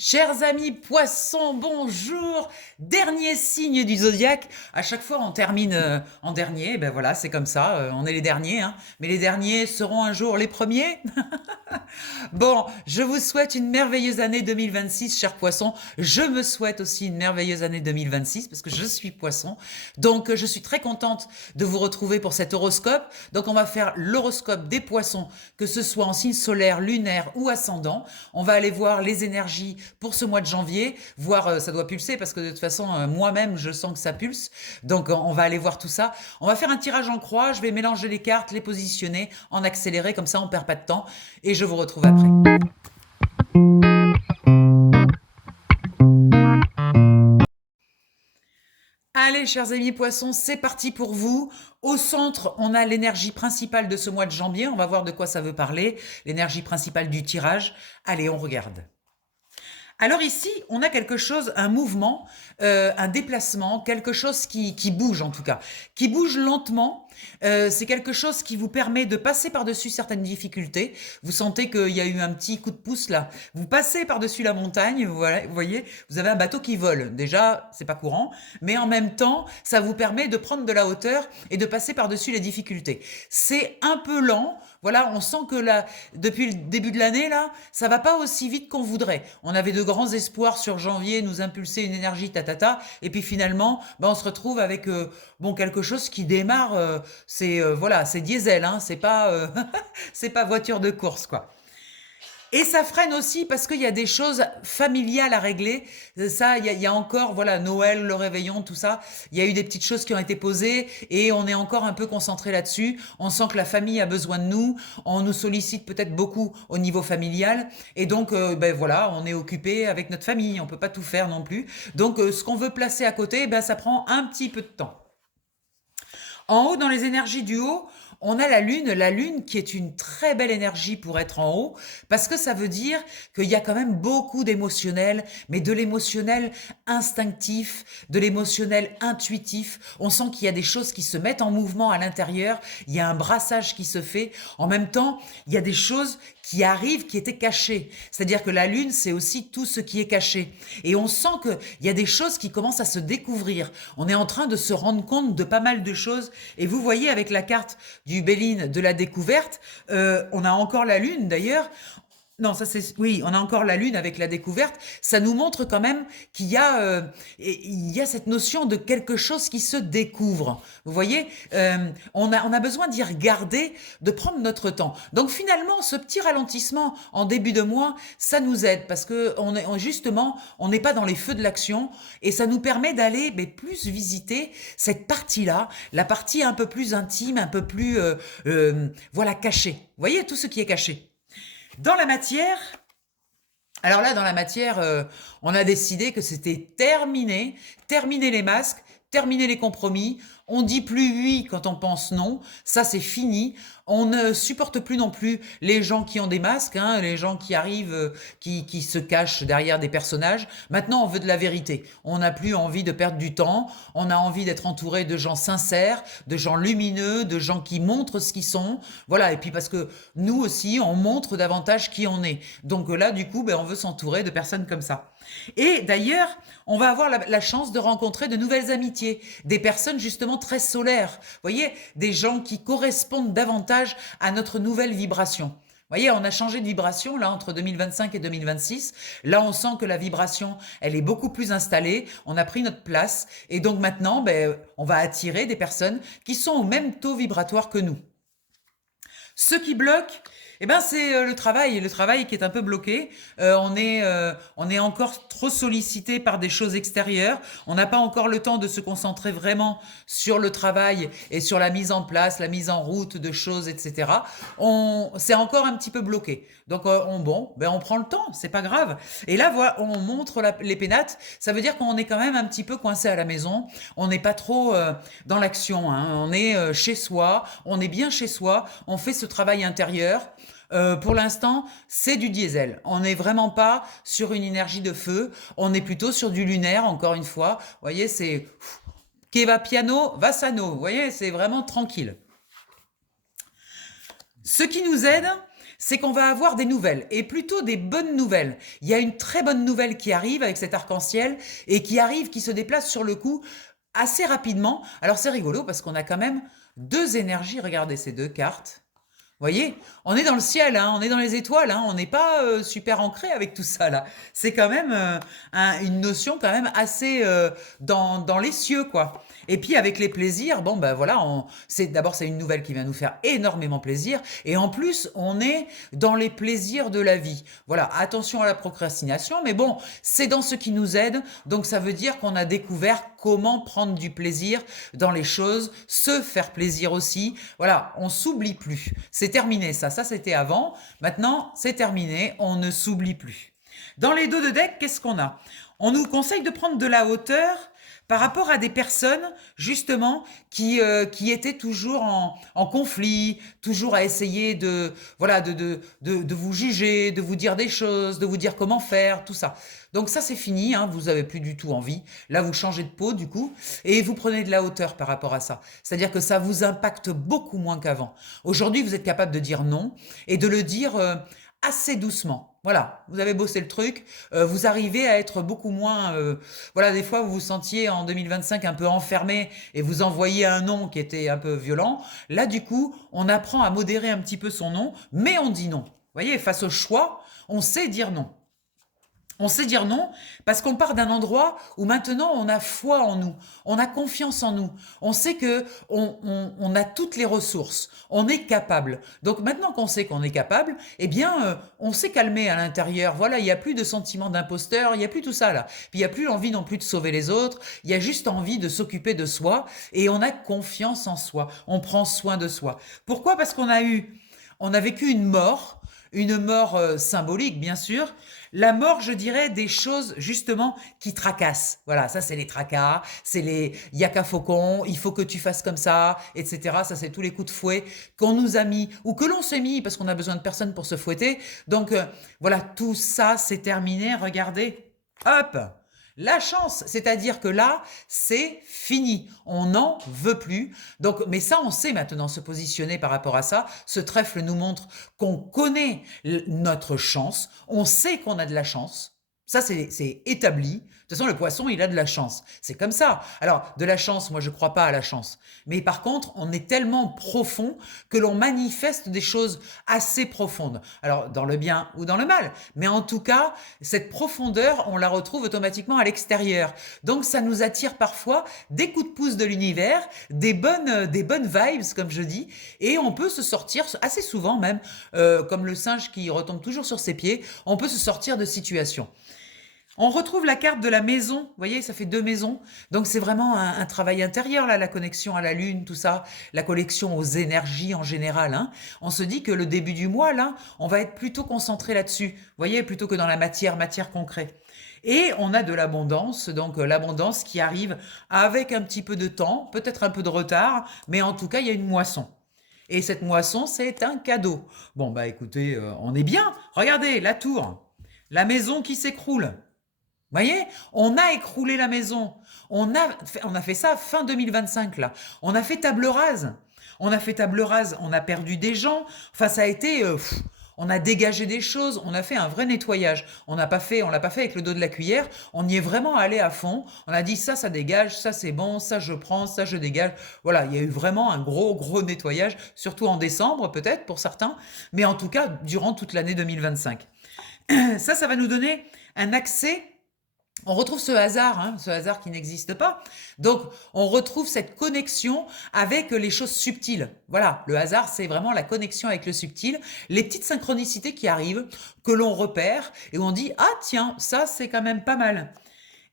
Chers amis poissons, bonjour. Dernier signe du zodiaque. À chaque fois, on termine en dernier. Ben voilà, c'est comme ça. On est les derniers, hein. Mais les derniers seront un jour les premiers. Bon, je vous souhaite une merveilleuse année 2026, chers poissons. Je me souhaite aussi une merveilleuse année 2026 parce que je suis poisson. Donc, je suis très contente de vous retrouver pour cet horoscope. Donc, on va faire l'horoscope des poissons, que ce soit en signe solaire, lunaire ou ascendant. On va aller voir les énergies pour ce mois de janvier, voir ça doit pulser parce que de toute façon, moi-même, je sens que ça pulse. Donc, on va aller voir tout ça. On va faire un tirage en croix. Je vais mélanger les cartes, les positionner en accéléré, comme ça, on perd pas de temps. Et je vous retrouve après. Allez, chers amis poissons, c'est parti pour vous. Au centre, on a l'énergie principale de ce mois de janvier. On va voir de quoi ça veut parler. L'énergie principale du tirage. Allez, on regarde. Alors ici, on a quelque chose, un mouvement, un déplacement, quelque chose qui bouge en tout cas, qui bouge lentement. C'est quelque chose qui vous permet de passer par-dessus certaines difficultés. Vous sentez qu'il y a eu un petit coup de pouce là. Vous passez par-dessus la montagne, voilà, vous voyez, vous avez un bateau qui vole. Déjà, c'est pas courant, mais en même temps, ça vous permet de prendre de la hauteur et de passer par-dessus les difficultés. C'est un peu lent. Voilà, on sent que là, depuis le début de l'année, là, ça va pas aussi vite qu'on voudrait. On avait de grands espoirs sur janvier, nous impulser une énergie tatata, et puis finalement, on se retrouve avec bon quelque chose qui démarre. C'est voilà, c'est diesel, hein, c'est pas c'est pas voiture de course quoi. Et ça freine aussi parce qu'il y a des choses familiales à régler. Ça, il y a encore, voilà, Noël, le réveillon, tout ça. Il y a eu des petites choses qui ont été posées et on est encore un peu concentré là-dessus. On sent que la famille a besoin de nous. On nous sollicite peut-être beaucoup au niveau familial. Et donc, ben voilà, on est occupé avec notre famille. On peut pas tout faire non plus. Donc, ce qu'on veut placer à côté, ben, ça prend un petit peu de temps. En haut, dans les énergies du haut, on a la lune qui est une très belle énergie pour être en haut, parce que ça veut dire qu'il y a quand même beaucoup d'émotionnel, mais de l'émotionnel instinctif, de l'émotionnel intuitif. On sent qu'il y a des choses qui se mettent en mouvement à l'intérieur, il y a un brassage qui se fait. En même temps, il y a des choses qui arrivent qui étaient cachées. C'est-à-dire que la lune, c'est aussi tout ce qui est caché. Et on sent qu'il y a des choses qui commencent à se découvrir. On est en train de se rendre compte de pas mal de choses. Et vous voyez avec la carte du Béline de la découverte, on a encore la lune d'ailleurs. Non, ça c'est oui, on a encore la lune avec la découverte. Ça nous montre quand même il y a cette notion de quelque chose qui se découvre. Vous voyez, on a besoin d'y regarder, de prendre notre temps. Donc finalement, ce petit ralentissement en début de mois, ça nous aide parce que justement, on n'est pas dans les feux de l'action et ça nous permet d'aller plus visiter cette partie-là, la partie un peu plus intime, un peu plus voilà cachée. Vous voyez tout ce qui est caché. Dans la matière, alors là, dans la matière, on a décidé que c'était terminé, terminer les masques, terminer les compromis. On dit plus oui quand on pense non. Ça, c'est fini. On ne supporte plus non plus les gens qui ont des masques, hein, les gens qui arrivent, qui se cachent derrière des personnages. Maintenant, on veut de la vérité. On n'a plus envie de perdre du temps. On a envie d'être entouré de gens sincères, de gens lumineux, de gens qui montrent ce qu'ils sont. Voilà. Et puis parce que nous aussi, on montre davantage qui on est. Donc là, du coup, on veut s'entourer de personnes comme ça. Et d'ailleurs, on va avoir la chance de rencontrer de nouvelles amitiés, des personnes justement très solaires, vous voyez, des gens qui correspondent davantage à notre nouvelle vibration. Vous voyez, on a changé de vibration là entre 2025 et 2026. Là, on sent que la vibration, elle est beaucoup plus installée. On a pris notre place et donc maintenant, on va attirer des personnes qui sont au même taux vibratoire que nous. Ce qui bloque, c'est le travail qui est un peu bloqué. On est encore trop sollicité par des choses extérieures. On n'a pas encore le temps de se concentrer vraiment sur le travail et sur la mise en place, la mise en route de choses, etc. C'est encore un petit peu bloqué. Donc on prend le temps, c'est pas grave. Et là, voilà, on montre les pénates. Ça veut dire qu'on est quand même un petit peu coincé à la maison. On n'est pas trop dans l'action, hein. On est chez soi, on est bien chez soi. On fait ce travail intérieur. Pour l'instant, c'est du diesel. On n'est vraiment pas sur une énergie de feu. On est plutôt sur du lunaire, encore une fois. Vous voyez, c'est che va piano, va sano. Vous voyez, c'est vraiment tranquille. Ce qui nous aide, c'est qu'on va avoir des nouvelles, et plutôt des bonnes nouvelles. Il y a une très bonne nouvelle qui arrive avec cet arc-en-ciel, et qui arrive, qui se déplace sur le coup assez rapidement. Alors c'est rigolo, parce qu'on a quand même deux énergies, regardez ces deux cartes. Vous voyez, on est dans le ciel, hein, on est dans les étoiles, hein, on n'est pas super ancré avec tout ça là. C'est quand même une notion quand même assez dans les cieux, quoi. Et puis avec les plaisirs, bon ben voilà, d'abord c'est une nouvelle qui vient nous faire énormément plaisir, et en plus on est dans les plaisirs de la vie. Voilà, attention à la procrastination, mais bon, c'est dans ce qui nous aide, donc ça veut dire qu'on a découvert comment prendre du plaisir dans les choses, se faire plaisir aussi. Voilà, on s'oublie plus. C'est terminé ça, c'était avant, maintenant c'est terminé, on ne s'oublie plus. Dans les dos de deck, qu'est-ce qu'on a? On nous conseille de prendre de la hauteur par rapport à des personnes, justement, qui étaient toujours en conflit, toujours à essayer voilà, de vous juger, de vous dire des choses, de vous dire comment faire, tout ça. Donc ça, c'est fini, hein, vous avez plus du tout envie. Là, vous changez de peau, du coup, et vous prenez de la hauteur par rapport à ça. C'est-à-dire que ça vous impacte beaucoup moins qu'avant. Aujourd'hui, vous êtes capable de dire non, et de le dire assez doucement. Voilà, vous avez bossé le truc, vous arrivez à être beaucoup moins... voilà, des fois, vous vous sentiez en 2025 un peu enfermé et vous envoyiez un non qui était un peu violent. Là, du coup, on apprend à modérer un petit peu son non, mais on dit non. Vous voyez, face au choix, on sait dire non. On sait dire non parce qu'on part d'un endroit où maintenant on a foi en nous, on a confiance en nous, on sait que on a toutes les ressources, on est capable. Donc maintenant qu'on sait qu'on est capable, eh bien on s'est calmé à l'intérieur. Voilà, il n'y a plus de sentiment d'imposteur, il n'y a plus tout ça là. Puis il n'y a plus l'envie non plus de sauver les autres, il y a juste envie de s'occuper de soi et on a confiance en soi, on prend soin de soi. Pourquoi? Parce on a vécu une mort symbolique bien sûr, la mort, je dirais, des choses justement qui tracassent. Voilà, ça c'est les tracas, c'est les yaka faucon, il faut que tu fasses comme ça, etc. Ça c'est tous les coups de fouet qu'on nous a mis ou que l'on s'est mis parce qu'on a besoin de personne pour se fouetter. Donc voilà, tout ça c'est terminé. Regardez, hop, la chance, c'est-à-dire que là, c'est fini. On n'en veut plus. Donc, mais ça, on sait maintenant se positionner par rapport à ça. Ce trèfle nous montre qu'on connaît notre chance. On sait qu'on a de la chance. Ça, c'est établi. De toute façon, le poisson, il a de la chance. C'est comme ça. Alors, de la chance, moi, je ne crois pas à la chance. Mais par contre, on est tellement profond que l'on manifeste des choses assez profondes. Alors, dans le bien ou dans le mal. Mais en tout cas, cette profondeur, on la retrouve automatiquement à l'extérieur. Donc, ça nous attire parfois des coups de pouce de l'univers, des bonnes vibes, comme je dis. Et on peut se sortir, assez souvent même, comme le singe qui retombe toujours sur ses pieds, on peut se sortir de situations. On retrouve la carte de la maison, vous voyez, ça fait deux maisons. Donc c'est vraiment un travail intérieur, là, la connexion à la lune, tout ça, la connexion aux énergies en général. Hein. On se dit que le début du mois, là, on va être plutôt concentré là-dessus, vous voyez, plutôt que dans la matière concrète. Et on a de l'abondance, donc l'abondance qui arrive avec un petit peu de temps, peut-être un peu de retard, mais en tout cas, il y a une moisson. Et cette moisson, c'est un cadeau. Bon, bah écoutez, on est bien. Regardez, la tour, la maison qui s'écroule. Vous voyez, on a écroulé la maison. On a fait ça fin 2025, là. On a fait table rase. On a perdu des gens. Enfin, ça a été... on a dégagé des choses, on a fait un vrai nettoyage. On l'a pas fait avec le dos de la cuillère. On y est vraiment allé à fond. On a dit ça dégage, ça c'est bon, ça je prends, ça je dégage. Voilà, il y a eu vraiment un gros nettoyage, surtout en décembre peut-être pour certains, mais en tout cas durant toute l'année 2025. Ça va nous donner un accès. On retrouve ce hasard qui n'existe pas. Donc, on retrouve cette connexion avec les choses subtiles. Voilà, le hasard, c'est vraiment la connexion avec le subtil, les petites synchronicités qui arrivent, que l'on repère, et on dit « Ah tiens, ça c'est quand même pas mal ».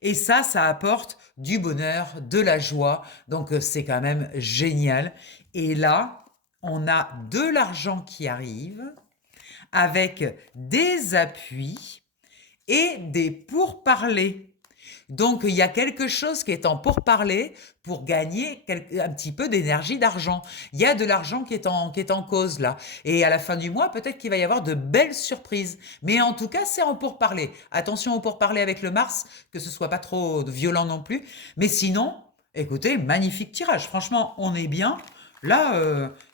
Et ça apporte du bonheur, de la joie, donc c'est quand même génial. Et là, on a de l'argent qui arrive, avec des appuis, et des pourparlers. Donc, il y a quelque chose qui est en pourparler pour gagner un petit peu d'énergie d'argent. Il y a de l'argent qui est en cause là. Et à la fin du mois, peut-être qu'il va y avoir de belles surprises. Mais en tout cas, c'est en pourparler. Attention au pourparler avec le Mars, que ce soit pas trop violent non plus. Mais sinon, écoutez, magnifique tirage. Franchement, on est bien. Là,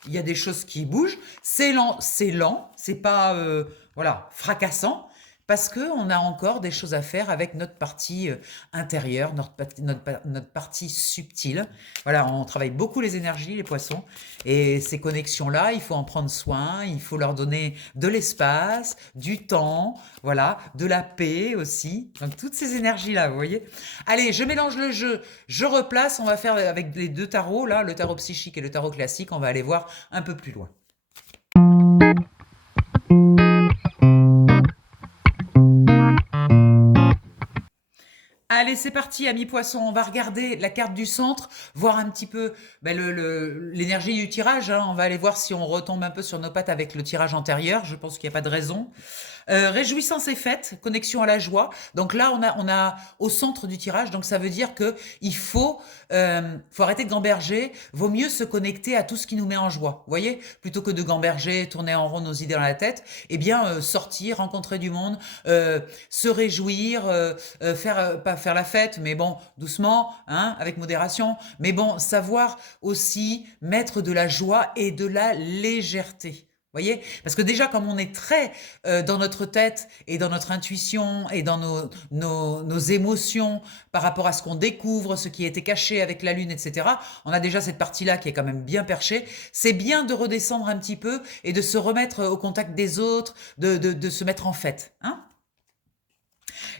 il y a des choses qui bougent. C'est lent, c'est pas voilà, fracassant, parce que on a encore des choses à faire avec notre partie intérieure, notre partie subtile. Voilà, on travaille beaucoup les énergies, les poissons, et ces connexions-là, il faut en prendre soin, il faut leur donner de l'espace, du temps, voilà, de la paix aussi. Donc toutes ces énergies-là, vous voyez. Allez, je mélange le jeu, je replace, on va faire avec les deux tarots, là, le tarot psychique et le tarot classique, on va aller voir un peu plus loin. Allez, c'est parti, amis poissons. On va regarder la carte du centre, voir un petit peu ben, l'énergie du tirage. Hein. On va aller voir si on retombe un peu sur nos pattes avec le tirage antérieur. Je pense qu'il n'y a pas de raison. Réjouissance et fête, connexion à la joie. Donc là, on a au centre du tirage. Donc ça veut dire que il faut arrêter de gamberger. Vaut mieux se connecter à tout ce qui nous met en joie. Vous voyez, plutôt que de gamberger, tourner en rond nos idées dans la tête. Eh bien, sortir, rencontrer du monde, se réjouir, pas faire la fête, mais bon, doucement, hein, avec modération. Mais bon, savoir aussi mettre de la joie et de la légèreté. Voyez, parce que déjà, comme on est très dans notre tête et dans notre intuition et dans nos émotions par rapport à ce qu'on découvre, ce qui a été caché avec la lune, etc., on a déjà cette partie-là qui est quand même bien perchée. C'est bien de redescendre un petit peu et de se remettre au contact des autres, de se mettre en fête. Hein.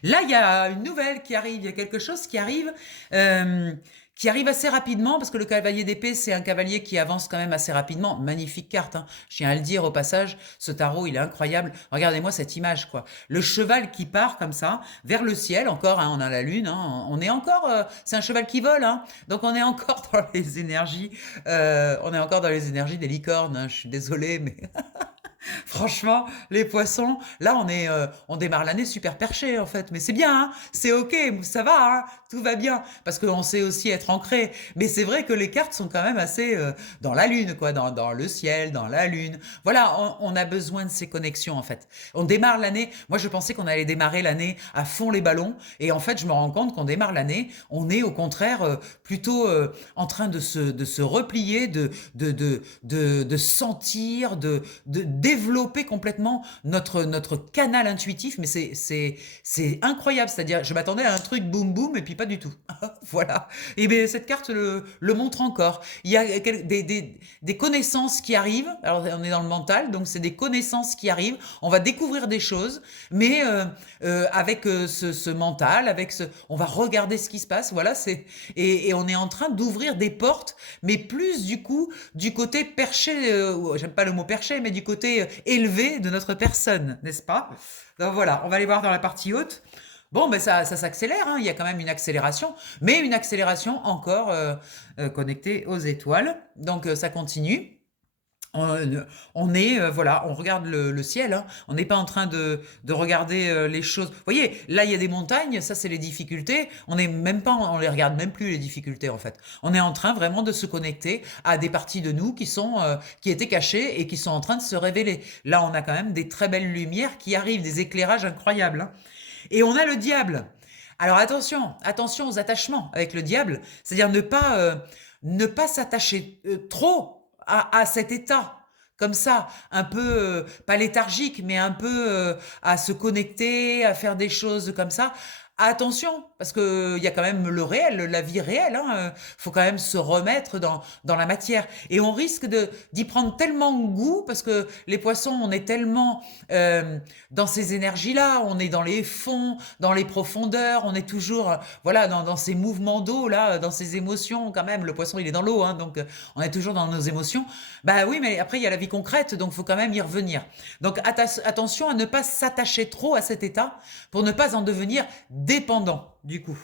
Là, il y a une nouvelle qui arrive, il y a quelque chose qui arrive assez rapidement, parce que le cavalier d'épée, c'est un cavalier qui avance quand même assez rapidement. Magnifique carte, hein. Je tiens à le dire au passage, ce tarot, il est incroyable. Regardez-moi cette image, quoi. Le cheval qui part comme ça, vers le ciel, encore, hein, on a la lune, hein, on est encore, c'est un cheval qui vole, hein, donc on est encore dans les énergies, des licornes, hein, je suis désolé, mais... Franchement, les poissons, là on démarre l'année super perché en fait, mais c'est bien, hein, c'est ok, ça va, hein, tout va bien, parce qu'on sait aussi être ancré. Mais c'est vrai que les cartes sont quand même assez dans la lune, quoi, dans le ciel, dans la lune. Voilà, on a besoin de ces connexions en fait. On démarre l'année. Moi je pensais qu'on allait démarrer l'année à fond les ballons, et en fait je me rends compte qu'on démarre l'année, on est au contraire plutôt en train de se replier, de sentir, de développer complètement notre canal intuitif, mais c'est incroyable. C'est-à-dire, je m'attendais à un truc boum boum, et puis pas du tout. Voilà. Et bien, cette carte le montre encore. Il y a des connaissances qui arrivent. Alors, on est dans le mental, donc c'est des connaissances qui arrivent. On va découvrir des choses, mais avec ce mental, on va regarder ce qui se passe. Voilà, et on est en train d'ouvrir des portes, mais plus du coup du côté perché. J'aime pas le mot perché, mais du côté élevé de notre personne, n'est-ce pas? Donc voilà, on va aller voir dans la partie haute. Bon, ben ça s'accélère, hein, il y a quand même une accélération, mais une accélération encore connectée aux étoiles. Donc ça continue. Voilà, on regarde le ciel, hein. On n'est pas en train de regarder les choses. Vous voyez, là il y a des montagnes, ça c'est les difficultés. On n'est même pas, on les regarde même plus les difficultés en fait. On est en train vraiment de se connecter à des parties de nous qui étaient cachées et qui sont en train de se révéler. Là, on a quand même des très belles lumières qui arrivent, des éclairages incroyables. Hein. Et on a le diable. Alors attention aux attachements avec le diable, c'est-à-dire ne pas s'attacher trop à cet état, comme ça, un peu, pas léthargique, mais un peu à se connecter, à faire des choses comme ça. Attention, parce qu'il y a quand même le réel, la vie réelle. Hein, faut quand même se remettre dans la matière. Et on risque d'y prendre tellement goût, parce que les poissons, on est tellement dans ces énergies-là, on est dans les fonds, dans les profondeurs, on est toujours voilà, dans ces mouvements d'eau, là, dans ces émotions quand même. Le poisson, il est dans l'eau, hein, donc on est toujours dans nos émotions. Bah oui, mais après, il y a la vie concrète, donc il faut quand même y revenir. Donc attention à ne pas s'attacher trop à cet état pour ne pas en devenir dépendant, du coup.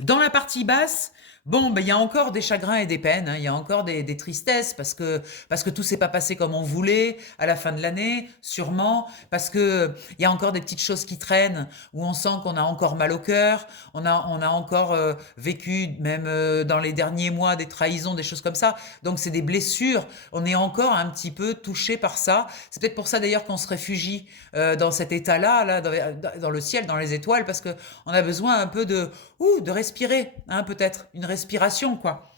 Dans la partie basse, bon, ben, il y a encore des chagrins et des peines, hein, il y a encore des tristesses parce que tout s'est pas passé comme on voulait à la fin de l'année, sûrement, parce que il y a encore des petites choses qui traînent où on sent qu'on a encore mal au cœur, on a encore vécu même dans les derniers mois des trahisons, des choses comme ça. Donc c'est des blessures, on est encore un petit peu touché par ça. C'est peut-être pour ça d'ailleurs qu'on se réfugie dans cet état-là, là, dans le ciel, dans les étoiles, parce que on a besoin un peu de respirer, hein, peut-être une respiration, quoi.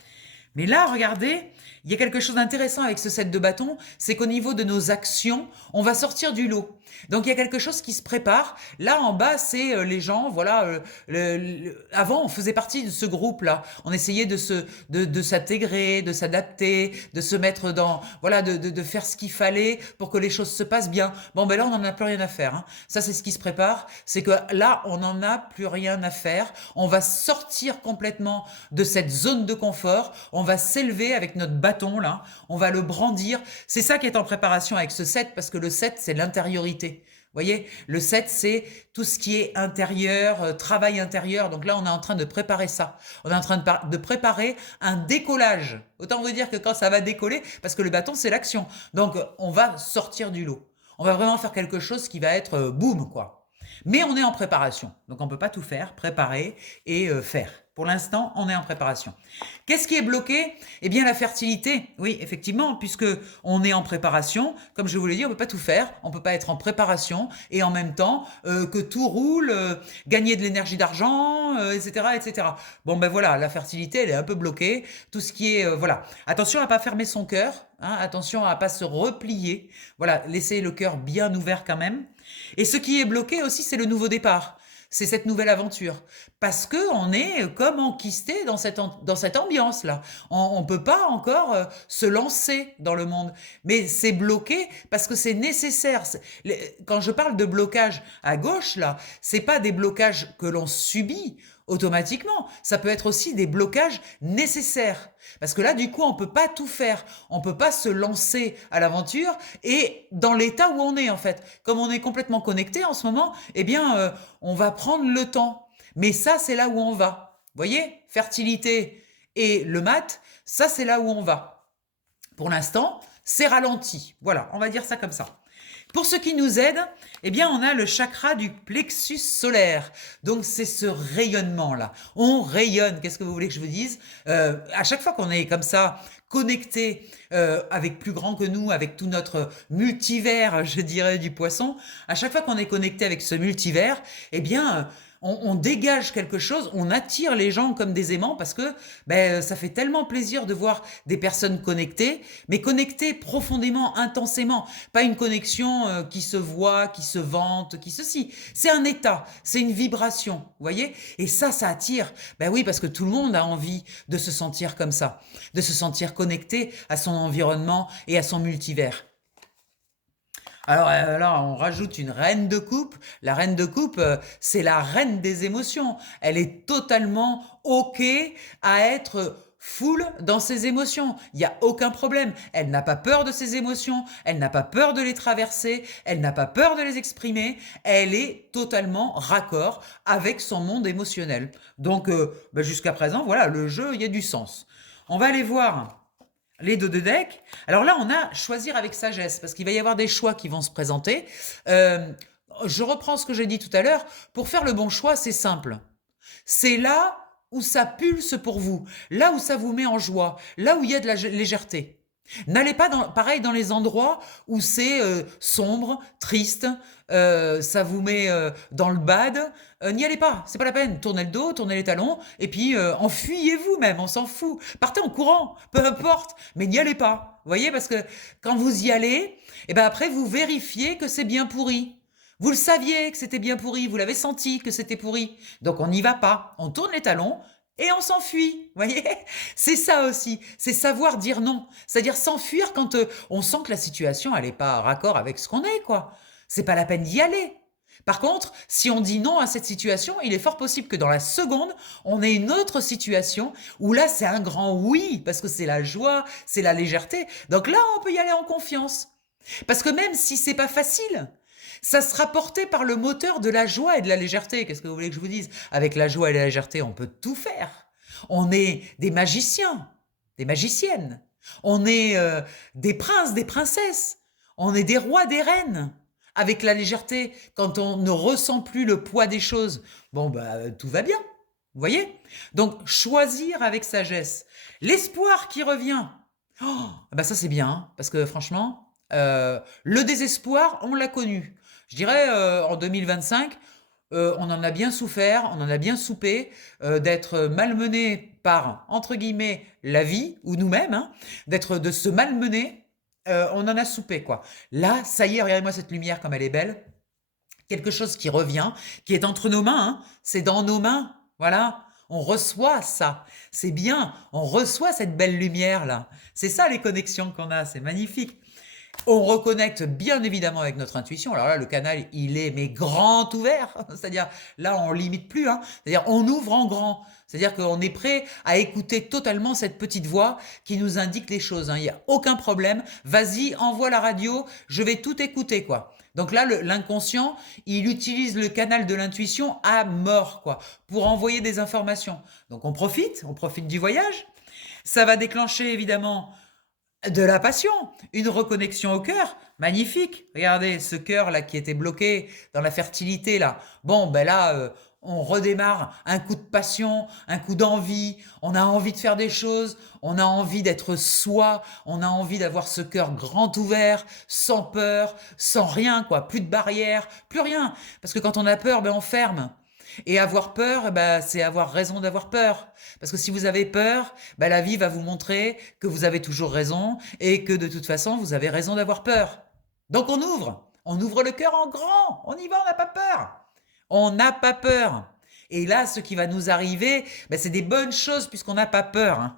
Mais là, regardez, il y a quelque chose d'intéressant avec ce set de bâtons, c'est qu'au niveau de nos actions, on va sortir du lot. Donc il y a quelque chose qui se prépare. Là en bas, c'est les gens, voilà. Avant, on faisait partie de ce groupe-là. On essayait de s'intégrer, de s'adapter, de se mettre dans, voilà, de faire ce qu'il fallait pour que les choses se passent bien. Bon, ben là, on n'en a plus rien à faire, hein. Ça, c'est ce qui se prépare. C'est que là, on n'en a plus rien à faire. On va sortir complètement de cette zone de confort. On va s'élever avec notre bâton là. On va le brandir. C'est ça qui est en préparation avec ce set parce que le set, c'est l'intériorité. Vous voyez, le 7, c'est tout ce qui est intérieur, travail intérieur. Donc là, on est en train de préparer ça. On est en train de préparer un décollage. Autant vous dire que quand ça va décoller, parce que le bâton, c'est l'action. Donc, on va sortir du lot. On va vraiment faire quelque chose qui va être boum, quoi. Mais on est en préparation. Donc, on ne peut pas tout faire, préparer et faire. Pour l'instant, on est en préparation. Qu'est-ce qui est bloqué? Eh bien, la fertilité. Oui, effectivement, puisque on est en préparation. Comme je vous l'ai dit, on ne peut pas tout faire. On ne peut pas être en préparation et en même temps que tout roule, gagner de l'énergie d'argent, etc., etc. Bon, ben voilà, la fertilité, elle est un peu bloquée. Tout ce qui est, voilà. Attention à ne pas fermer son cœur. Hein, attention à ne pas se replier. Voilà, laisser le cœur bien ouvert quand même. Et ce qui est bloqué aussi, c'est le nouveau départ. C'est cette nouvelle aventure. Parce qu'on est comme enquisté dans cette ambiance-là. On ne peut pas encore se lancer dans le monde. Mais c'est bloqué parce que c'est nécessaire. Quand je parle de blocage à gauche, là, c'est pas des blocages que l'on subit automatiquement. Ça peut être aussi des blocages nécessaires. Parce que là, du coup, on peut pas tout faire. On peut pas se lancer à l'aventure et dans l'état où on est, en fait. Comme on est complètement connecté en ce moment, eh bien, on va prendre le temps. Mais ça, c'est là où on va. Vous voyez, fertilité et le mat, ça, c'est là où on va. Pour l'instant, c'est ralenti. Voilà, on va dire ça comme ça. Pour ce qui nous aide, eh bien, on a le chakra du plexus solaire. Donc, c'est ce rayonnement-là. On rayonne. Qu'est-ce que vous voulez que je vous dise? À chaque fois qu'on est comme ça, connecté avec plus grand que nous, avec tout notre multivers, je dirais, du poisson, à chaque fois qu'on est connecté avec ce multivers, eh bien, on dégage quelque chose, on attire les gens comme des aimants parce que ben, ça fait tellement plaisir de voir des personnes connectées, mais connectées profondément, intensément. Pas une connexion qui se voit, qui se vante, qui ceci. C'est un état, c'est une vibration, vous voyez? Et ça attire. Ben oui, parce que tout le monde a envie de se sentir comme ça, de se sentir connecté à son environnement et à son multivers. Alors là, on rajoute une reine de coupe. La reine de coupe, c'est la reine des émotions. Elle est totalement OK à être full dans ses émotions. Il n'y a aucun problème. Elle n'a pas peur de ses émotions. Elle n'a pas peur de les traverser. Elle n'a pas peur de les exprimer. Elle est totalement raccord avec son monde émotionnel. Donc, jusqu'à présent, voilà, le jeu, il y a du sens. On va aller voir les deux de deck. Alors là, on a choisir avec sagesse, parce qu'il va y avoir des choix qui vont se présenter. Je reprends ce que j'ai dit tout à l'heure. Pour faire le bon choix, c'est simple. C'est là où ça pulse pour vous, là où ça vous met en joie, là où il y a de la légèreté. N'allez pas pareil dans les endroits où c'est sombre, triste, ça vous met dans le bad. N'y allez pas, c'est pas la peine. Tournez le dos, tournez les talons, et puis enfuyez-vous même, on s'en fout. Partez en courant, peu importe, mais n'y allez pas. Vous voyez, parce que quand vous y allez, et ben après vous vérifiez que c'est bien pourri. Vous le saviez que c'était bien pourri, vous l'avez senti que c'était pourri. Donc on n'y va pas, on tourne les talons et on s'enfuit. Vous voyez? C'est ça aussi, c'est savoir dire non. C'est-à-dire s'enfuir quand on sent que la situation elle n'est pas en raccord avec ce qu'on est, quoi. C'est pas la peine d'y aller. Par contre, si on dit non à cette situation, il est fort possible que dans la seconde, on ait une autre situation où là, c'est un grand oui, parce que c'est la joie, c'est la légèreté. Donc là, on peut y aller en confiance. Parce que même si c'est pas facile, ça sera porté par le moteur de la joie et de la légèreté. Qu'est-ce que vous voulez que je vous dise? Avec la joie et la légèreté, on peut tout faire. On est des magiciens, des magiciennes. On est des princes, des princesses. On est des rois, des reines. Avec la légèreté, quand on ne ressent plus le poids des choses, bon, bah, tout va bien. Vous voyez? Donc, choisir avec sagesse. L'espoir qui revient. Oh, bah ça, c'est bien, hein, parce que franchement, le désespoir, on l'a connu. Je dirais, en 2025, on en a bien souffert, on en a bien soupé, d'être malmené par, entre guillemets, «la vie» ou nous-mêmes, hein, de se malmener, on en a soupé, quoi. Là, ça y est, regardez-moi cette lumière comme elle est belle. Quelque chose qui revient, qui est entre nos mains, hein, c'est dans nos mains, voilà. On reçoit ça, c'est bien, on reçoit cette belle lumière-là. C'est ça les connexions qu'on a, c'est magnifique. On reconnecte bien évidemment avec notre intuition. Alors là, le canal, il est mais grand ouvert. C'est-à-dire, là, on limite plus. Hein. C'est-à-dire, on ouvre en grand. C'est-à-dire qu'on est prêt à écouter totalement cette petite voix qui nous indique les choses. Hein. Il n'y a aucun problème. Vas-y, envoie la radio. Je vais tout écouter, quoi. Donc là, l'inconscient, il utilise le canal de l'intuition à mort, quoi, pour envoyer des informations. Donc on profite du voyage. Ça va déclencher évidemment de la passion, une reconnexion au cœur, magnifique. Regardez ce cœur là qui était bloqué dans la fertilité là. Bon, ben là, on redémarre un coup de passion, un coup d'envie. On a envie de faire des choses, on a envie d'être soi, on a envie d'avoir ce cœur grand ouvert, sans peur, sans rien quoi, plus de barrières, plus rien. Parce que quand on a peur, ben on ferme. Et avoir peur, bah, c'est avoir raison d'avoir peur. Parce que si vous avez peur, bah, la vie va vous montrer que vous avez toujours raison et que de toute façon, vous avez raison d'avoir peur. Donc on ouvre le cœur en grand, on y va, on n'a pas peur. On n'a pas peur. Et là, ce qui va nous arriver, bah, c'est des bonnes choses puisqu'on n'a pas peur. Hein.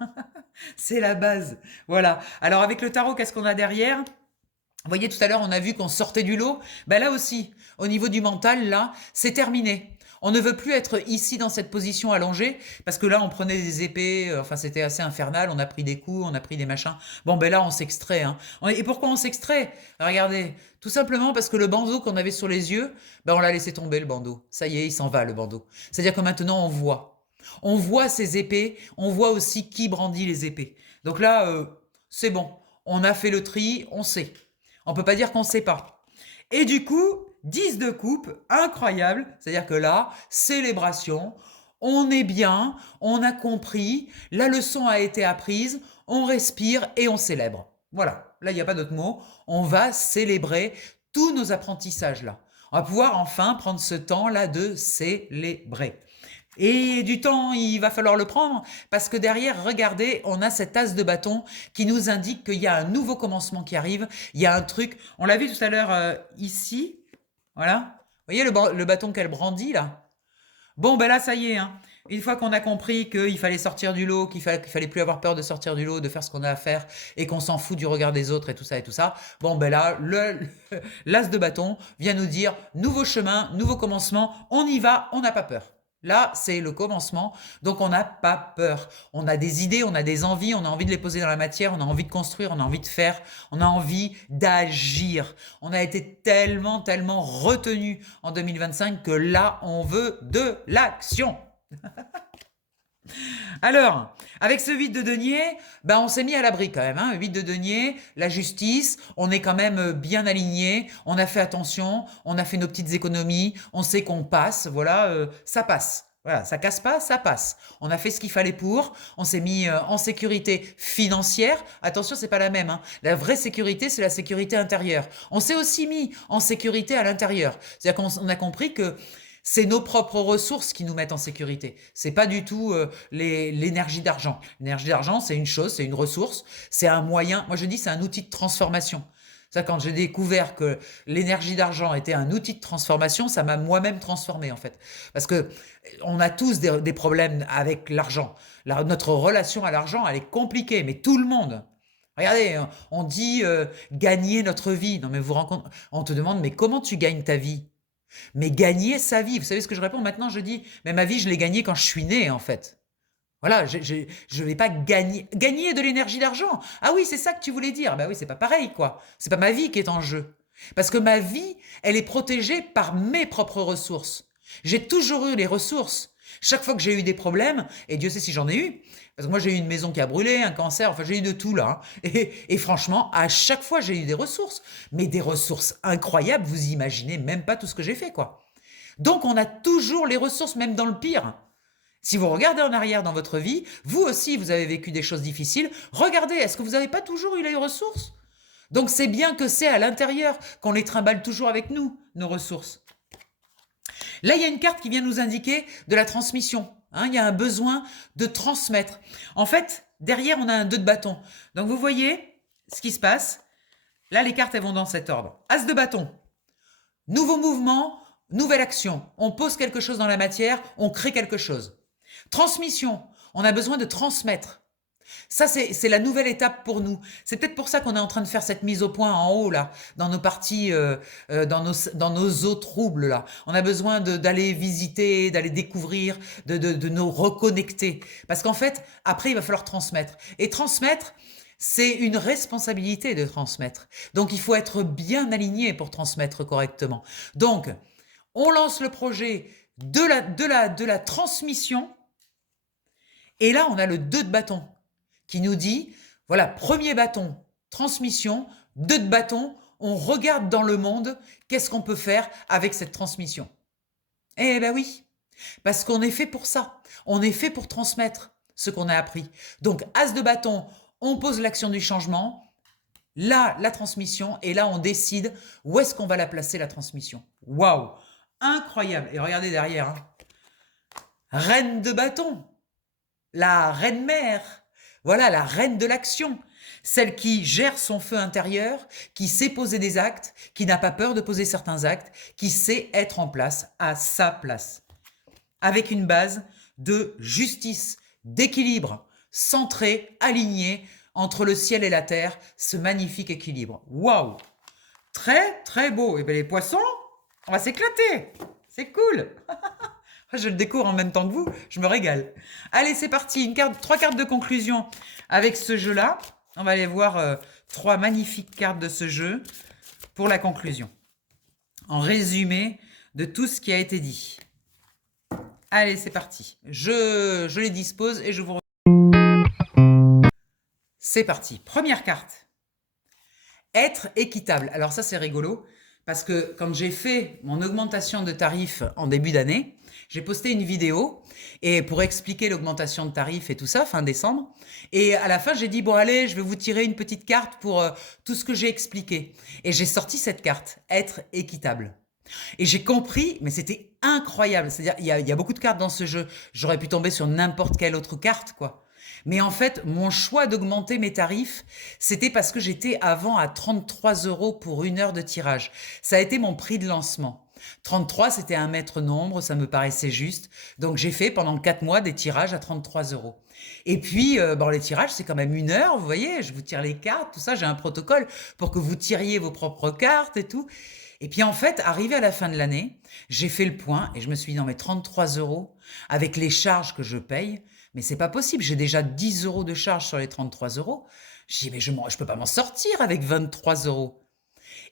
C'est la base. Voilà. Alors avec le tarot, qu'est-ce qu'on a derrière? Vous voyez, tout à l'heure, on a vu qu'on sortait du lot. Ben là aussi, au niveau du mental, là, c'est terminé. On ne veut plus être ici dans cette position allongée, parce que là, on prenait des épées, enfin, c'était assez infernal, on a pris des coups, on a pris des machins. Bon, ben là, on s'extrait. Hein. Et pourquoi on s'extrait? Regardez, tout simplement parce que le bandeau qu'on avait sur les yeux, ben on l'a laissé tomber, le bandeau. Ça y est, il s'en va, le bandeau. C'est-à-dire que maintenant, on voit. On voit ces épées, on voit aussi qui brandit les épées. Donc là, c'est bon. On a fait le tri, on sait. On peut pas dire qu'on ne sait pas. Et du coup, 10 de coupe, incroyable. C'est-à-dire que là, célébration, on est bien, on a compris, la leçon a été apprise, on respire et on célèbre. Voilà, là, il n'y a pas d'autre mot. On va célébrer tous nos apprentissages là. On va pouvoir enfin prendre ce temps-là de célébrer. Et du temps, il va falloir le prendre parce que derrière, regardez, on a cet as de bâton qui nous indique qu'il y a un nouveau commencement qui arrive. Il y a un truc, on l'a vu tout à l'heure ici, voilà. Vous voyez le bâton qu'elle brandit là? Bon, ben là, ça y est. Hein. Une fois qu'on a compris qu'il fallait sortir du lot, qu'il fallait plus avoir peur de sortir du lot, de faire ce qu'on a à faire et qu'on s'en fout du regard des autres et tout ça, bon, ben là, l'as de bâton vient nous dire nouveau chemin, nouveau commencement, on y va, on n'a pas peur. Là, c'est le commencement, donc on n'a pas peur. On a des idées, on a des envies, on a envie de les poser dans la matière, on a envie de construire, on a envie de faire, on a envie d'agir. On a été tellement, tellement retenu en 2025 que là, on veut de l'action. Alors, avec ce 8 de denier, ben on s'est mis à l'abri quand même. Hein. 8 de denier, la justice, on est quand même bien aligné, on a fait attention, on a fait nos petites économies, on sait qu'on passe, voilà, ça passe. Voilà, ça casse pas, ça passe. On a fait ce qu'il fallait pour, on s'est mis en sécurité financière. Attention, c'est pas la même. Hein. La vraie sécurité, c'est la sécurité intérieure. On s'est aussi mis en sécurité à l'intérieur. C'est-à-dire qu'on a compris que c'est nos propres ressources qui nous mettent en sécurité. C'est pas du tout l'énergie d'argent. L'énergie d'argent, c'est une chose, c'est une ressource, c'est un moyen. Moi, je dis, c'est un outil de transformation. Ça, quand j'ai découvert que l'énergie d'argent était un outil de transformation, ça m'a moi-même transformé en fait. Parce que on a tous des problèmes avec l'argent. Notre relation à l'argent, elle est compliquée, mais tout le monde. Regardez, on dit gagner notre vie. Non, mais vous rencontrez, on te demande, mais comment tu gagnes ta vie? Mais gagner sa vie, vous savez ce que je réponds maintenant? Je dis, mais ma vie, je l'ai gagnée quand je suis né, en fait. Voilà, je ne vais pas gagner. Gagner de l'énergie d'argent. Ah oui, c'est ça que tu voulais dire. Bah oui, c'est pas pareil, quoi. C'est pas ma vie qui est en jeu. Parce que ma vie, elle est protégée par mes propres ressources. J'ai toujours eu les ressources. Chaque fois que j'ai eu des problèmes, et Dieu sait si j'en ai eu, parce que moi j'ai eu une maison qui a brûlé, un cancer, enfin j'ai eu de tout là. Hein. Et franchement, à chaque fois j'ai eu des ressources. Mais des ressources incroyables, vous imaginez même pas tout ce que j'ai fait, quoi. Donc on a toujours les ressources, même dans le pire. Si vous regardez en arrière dans votre vie, vous aussi vous avez vécu des choses difficiles, regardez, est-ce que vous n'avez pas toujours eu les ressources? Donc c'est bien que c'est à l'intérieur qu'on les trimballe toujours avec nous, nos ressources. Là, il y a une carte qui vient nous indiquer de la transmission. Hein, il y a un besoin de transmettre. En fait, derrière, on a un 2 de bâton. Donc, vous voyez ce qui se passe. Là, les cartes, elles vont dans cet ordre. As de bâton. Nouveau mouvement, nouvelle action. On pose quelque chose dans la matière, on crée quelque chose. Transmission. On a besoin de transmettre. Ça, c'est la nouvelle étape pour nous. C'est peut-être pour ça qu'on est en train de faire cette mise au point en haut, là, dans nos parties, dans nos eaux troubles, là. On a besoin d'aller visiter, d'aller découvrir, de nous reconnecter. Parce qu'en fait, après, il va falloir transmettre. Et transmettre, c'est une responsabilité de transmettre. Donc, il faut être bien aligné pour transmettre correctement. Donc, on lance le projet de la transmission. Et là, on a le 2 de bâton qui nous dit, voilà, premier bâton, transmission, 2 de bâton, on regarde dans le monde, qu'est-ce qu'on peut faire avec cette transmission? Eh ben oui, parce qu'on est fait pour ça, on est fait pour transmettre ce qu'on a appris. Donc, as de bâton, on pose l'action du changement, là, la transmission, et là, on décide où est-ce qu'on va la placer, la transmission. Waouh, incroyable. Et regardez derrière, hein. Reine de bâton, la reine-mère. Voilà, la reine de l'action, celle qui gère son feu intérieur, qui sait poser des actes, qui n'a pas peur de poser certains actes, qui sait être en place, à sa place, avec une base de justice, d'équilibre, centré, aligné entre le ciel et la terre, ce magnifique équilibre. Waouh! Très, très beau. Et bien les poissons, on va s'éclater. C'est cool. Je le découvre en même temps que vous, je me régale. Allez, c'est parti, 3 cartes de conclusion avec ce jeu-là. On va aller voir 3 magnifiques cartes de ce jeu pour la conclusion. En résumé de tout ce qui a été dit. Allez, c'est parti. Je les dispose et je vous... C'est parti. Première carte. Être équitable. Alors ça, c'est rigolo parce que quand j'ai fait mon augmentation de tarifs en début d'année, j'ai posté une vidéo et pour expliquer l'augmentation de tarifs et tout ça, fin décembre. Et à la fin, j'ai dit, bon allez, je vais vous tirer une petite carte pour tout ce que j'ai expliqué. Et j'ai sorti cette carte, être équitable. Et j'ai compris, mais c'était incroyable. C'est-à-dire, il y a beaucoup de cartes dans ce jeu. J'aurais pu tomber sur n'importe quelle autre carte, quoi. Mais en fait, mon choix d'augmenter mes tarifs, c'était parce que j'étais avant à 33 € pour 1 heure de tirage. Ça a été mon prix de lancement. 33, c'était un maître nombre, ça me paraissait juste. Donc, j'ai fait pendant 4 mois des tirages à 33 €. Et puis, bon, les tirages, c'est quand même 1 heure, vous voyez, je vous tire les cartes, tout ça, j'ai un protocole pour que vous tiriez vos propres cartes et tout. Et puis, en fait, arrivé à la fin de l'année, j'ai fait le point et je me suis dit, non, mais 33 € avec les charges que je paye, mais c'est pas possible, j'ai déjà 10 € de charges sur les 33 €. J'ai dit, mais je peux pas m'en sortir avec 23 €.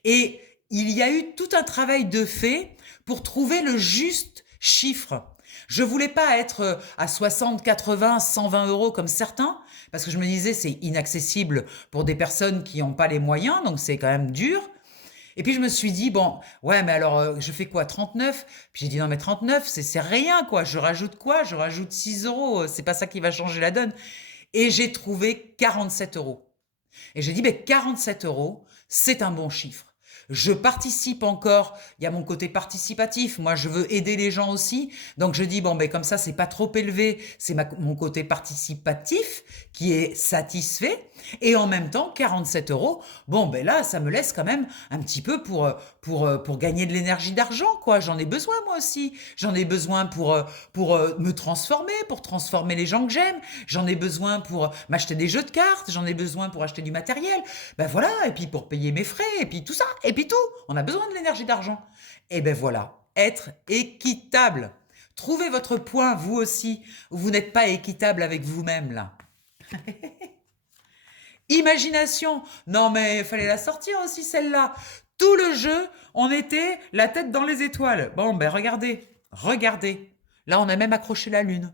Et il y a eu tout un travail de fait pour trouver le juste chiffre. Je voulais pas être à 60, 80, 120 € comme certains, parce que je me disais c'est inaccessible pour des personnes qui n'ont pas les moyens, donc c'est quand même dur. Et puis je me suis dit, bon, ouais, mais alors je fais quoi, 39? Puis j'ai dit, non, mais 39, c'est rien, quoi. Je rajoute quoi? Je rajoute 6 €, c'est pas ça qui va changer la donne. Et j'ai trouvé 47 €. Et j'ai dit, ben 47 €, c'est un bon chiffre. Je participe encore, il y a mon côté participatif, moi je veux aider les gens aussi, donc je dis bon ben comme ça c'est pas trop élevé, c'est mon côté participatif qui est satisfait, et en même temps 47 €, bon ben là ça me laisse quand même un petit peu pour gagner de l'énergie d'argent quoi, j'en ai besoin moi aussi, j'en ai besoin pour me transformer, pour transformer les gens que j'aime, j'en ai besoin pour m'acheter des jeux de cartes, j'en ai besoin pour acheter du matériel, ben voilà, et puis pour payer mes frais, et puis tout ça, et puis tout, on a besoin de l'énergie d'argent. Et ben voilà, être équitable. Trouvez votre point, vous aussi, où vous n'êtes pas équitable avec vous-même, là. Imagination. Non, mais il fallait la sortir aussi, celle-là. Tout le jeu, on était la tête dans les étoiles. Bon, ben regardez, regardez. Là, on a même accroché la lune.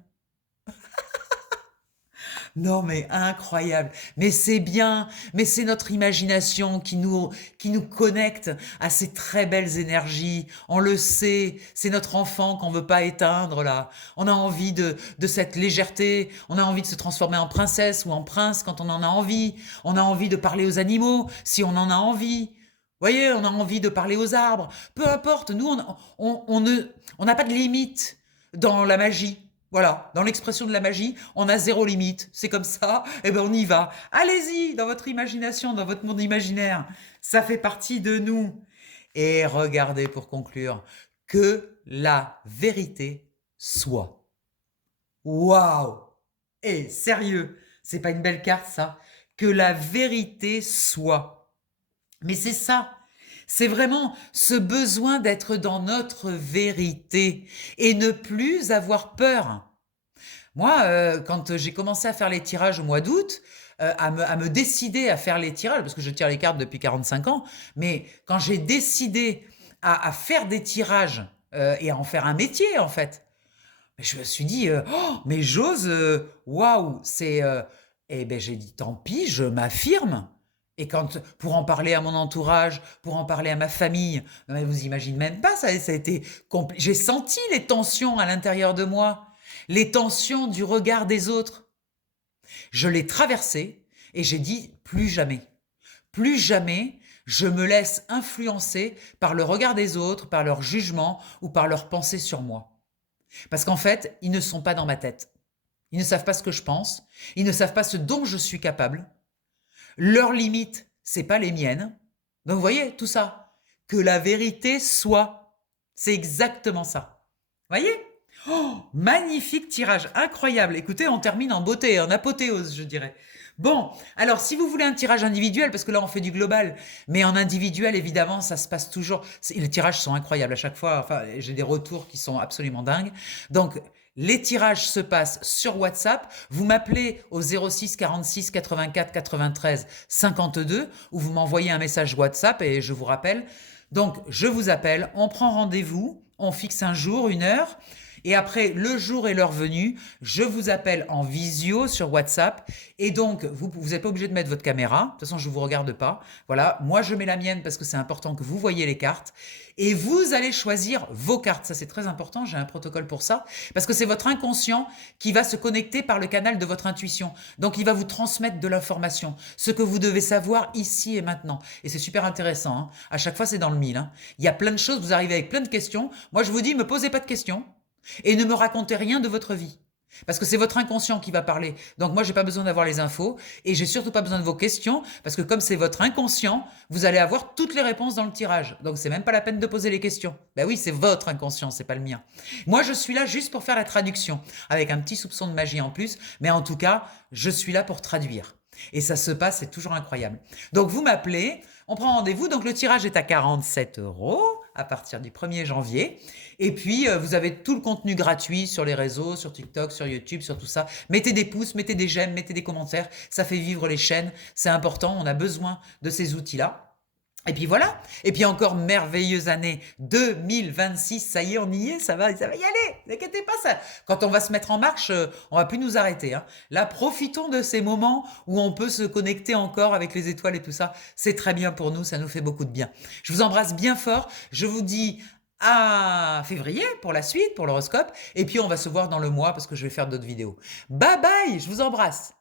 Non, mais incroyable. Mais c'est bien. Mais c'est notre imagination qui nous connecte à ces très belles énergies. On le sait. C'est notre enfant qu'on veut pas éteindre, là. On a envie de cette légèreté. On a envie de se transformer en princesse ou en prince quand on en a envie. On a envie de parler aux animaux si on en a envie. Voyez, on a envie de parler aux arbres. Peu importe, nous, on n'a pas de limite dans la magie. Voilà, dans l'expression de la magie, on a zéro limite. C'est comme ça, et ben on y va. Allez-y, dans votre imagination, dans votre monde imaginaire. Ça fait partie de nous. Et regardez pour conclure, que la vérité soit. Waouh! Eh, sérieux, c'est pas une belle carte ça? Que la vérité soit. Mais c'est ça. C'est vraiment ce besoin d'être dans notre vérité et ne plus avoir peur. Moi, quand j'ai commencé à faire les tirages au mois d'août, à me décider à faire les tirages, parce que je tire les cartes depuis 45 ans, mais quand j'ai décidé à faire des tirages et à en faire un métier, en fait, je me suis dit, oh, mais j'ose, waouh, c'est. Eh ben, j'ai dit, tant pis, je m'affirme. Et quand, pour en parler à mon entourage, pour en parler à ma famille, mais vous imaginez même pas, ça a été compliqué. J'ai senti les tensions à l'intérieur de moi, les tensions du regard des autres. Je l'ai traversé et j'ai dit, plus jamais, je me laisse influencer par le regard des autres, par leur jugement ou par leurs pensées sur moi. Parce qu'en fait, ils ne sont pas dans ma tête. Ils ne savent pas ce que je pense. Ils ne savent pas ce dont je suis capable. Leurs limites, c'est pas les miennes. Donc vous voyez, tout ça. Que la vérité soit. C'est exactement ça. Voyez? Oh, magnifique tirage, incroyable. Écoutez, on termine en beauté, en apothéose, je dirais. Bon, alors si vous voulez un tirage individuel, parce que là on fait du global, mais en individuel, évidemment, ça se passe toujours. Les tirages sont incroyables à chaque fois. Enfin, j'ai des retours qui sont absolument dingues. Donc, les tirages se passent sur WhatsApp. Vous m'appelez au 06 46 84 93 52 ou vous m'envoyez un message WhatsApp et je vous rappelle. Donc, je vous appelle, on prend rendez-vous, on fixe un jour, une heure. Et après, le jour et l'heure venue, je vous appelle en visio sur WhatsApp. Et donc, vous n'êtes pas obligé de mettre votre caméra. De toute façon, je ne vous regarde pas. Voilà, moi, je mets la mienne parce que c'est important que vous voyez les cartes. Et vous allez choisir vos cartes. Ça, c'est très important. J'ai un protocole pour ça. Parce que c'est votre inconscient qui va se connecter par le canal de votre intuition. Donc, il va vous transmettre de l'information. Ce que vous devez savoir ici et maintenant. Et c'est super intéressant. Hein. À chaque fois, c'est dans le mille. Hein. Il y a plein de choses. Vous arrivez avec plein de questions. Moi, je vous dis, ne me posez pas de questions. Et ne me racontez rien de votre vie. Parce que c'est votre inconscient qui va parler. Donc moi, j'ai pas besoin d'avoir les infos et j'ai surtout pas besoin de vos questions parce que comme c'est votre inconscient, vous allez avoir toutes les réponses dans le tirage. Donc c'est même pas la peine de poser les questions. Ben oui, c'est votre inconscient, c'est pas le mien. Moi, je suis là juste pour faire la traduction avec un petit soupçon de magie en plus, mais en tout cas, je suis là pour traduire. Et ça se passe, c'est toujours incroyable. Donc vous m'appelez, on prend rendez-vous. Donc le tirage est à 47 € à partir du 1er janvier. Et puis vous avez tout le contenu gratuit sur les réseaux, sur TikTok, sur YouTube, sur tout ça. Mettez des pouces, mettez des j'aime, mettez des commentaires. Ça fait vivre les chaînes. C'est important, on a besoin de ces outils-là. Et puis voilà, et puis encore merveilleuse année 2026, ça y est, on y est, ça va y aller, n'inquiétez pas ça. Quand on va se mettre en marche, on va plus nous arrêter. Hein. Là, profitons de ces moments où on peut se connecter encore avec les étoiles et tout ça. C'est très bien pour nous, ça nous fait beaucoup de bien. Je vous embrasse bien fort, je vous dis à février pour la suite, pour l'horoscope, et puis on va se voir dans le mois parce que je vais faire d'autres vidéos. Bye bye, je vous embrasse.